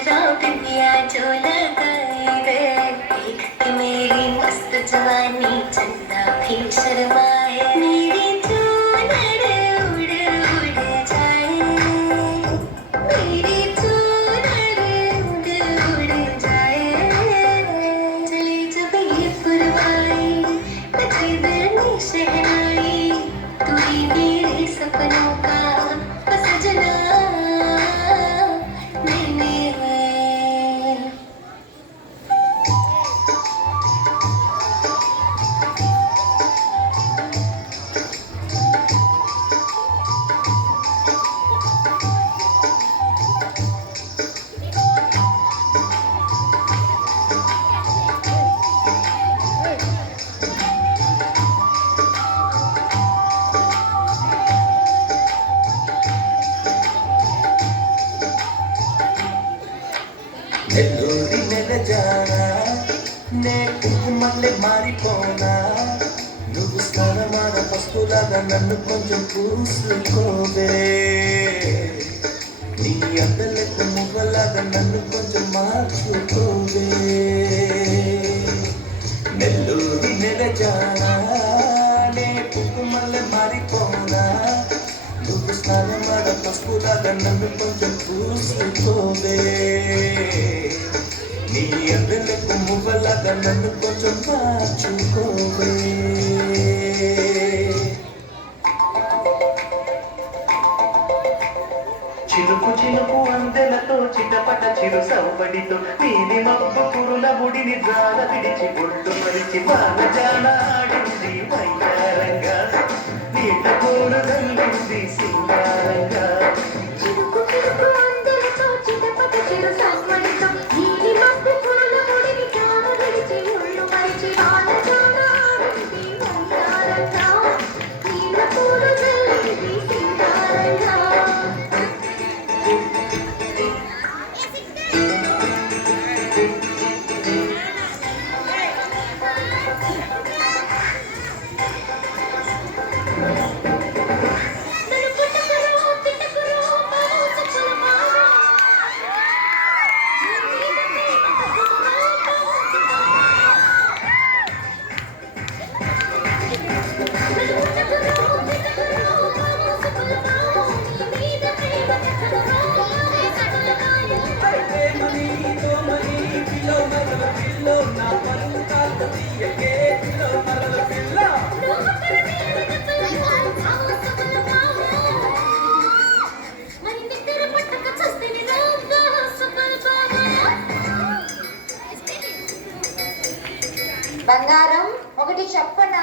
तेरा बिंदिया जो लगाई रे, देख के मेरी मस्त जवानी चंदा भी शर्माए, मेरी चूनर उड़ उड़ जाए, मेरी चूनर उड़ उड़ जाए, चले जब ये पुरवाई नचे दिल में शहनाई, तू ही मेरे सपनों का सजना मैंने। నెల్లూరి నెలజానా నే కుంకుమల్లె మారిపోనా, నువ్వు స్నానమాన పసుపులాగా నన్ను కొంచెం పూసుకోవే, నీ అందలకు మువ్వలాగా నన్ను కొంచెం మార్చుకోవే. నెల్లూరి నెలజానా నే కుంకుమల్లె మారిపోనా, నువ్వు స్నానమాన పసుపులాగా నన్ను కొంచెం పూసుకోవే, నీ అందలకు మువ్వలాగా నన్ను కొంచెం మార్చుకోవే. చిలుకు చిలుకు అందెలతో చిటపట చిరు సౌపడితో నీలి మబ్బు పురుల ముడిని జాల విడిచి ఒళ్ళు మరిచి బాలజాల ఆడింది వయ్యారంగా, నీట కోరు గల్లింది సింగారంగా. చిరుకు చిరుకు అందరితో చిటపట చిరు సౌవడితో నీలి మబ్బు పురుల ముడిని జాల విడిచి ఒళ్ళు మరిచి బాలజాల ఆడింది వయ్యారంగా, నీట కోరు గల్లింది సింగారంగా. బంగారం ఒకటి చెప్పనా,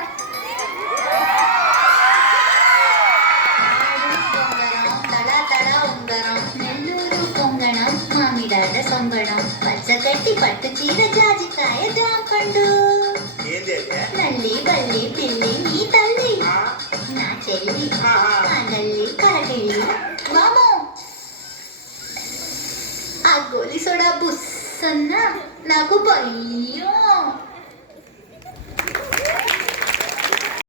తల తల ఉంగరం, నెల్లూరు కొంగణం, మామిడాడ సంబడం, పచ్చగట్టి పట్టు చీర, జాజికాయ జాంపండు, నల్లి బల్లి పిల్లి నీ తల్లి, నా చెల్లి ఆ నల్లి కరకెళ్ళి, మామో ఆ గోలి సోడా బుస్సన్న నాకు భయం.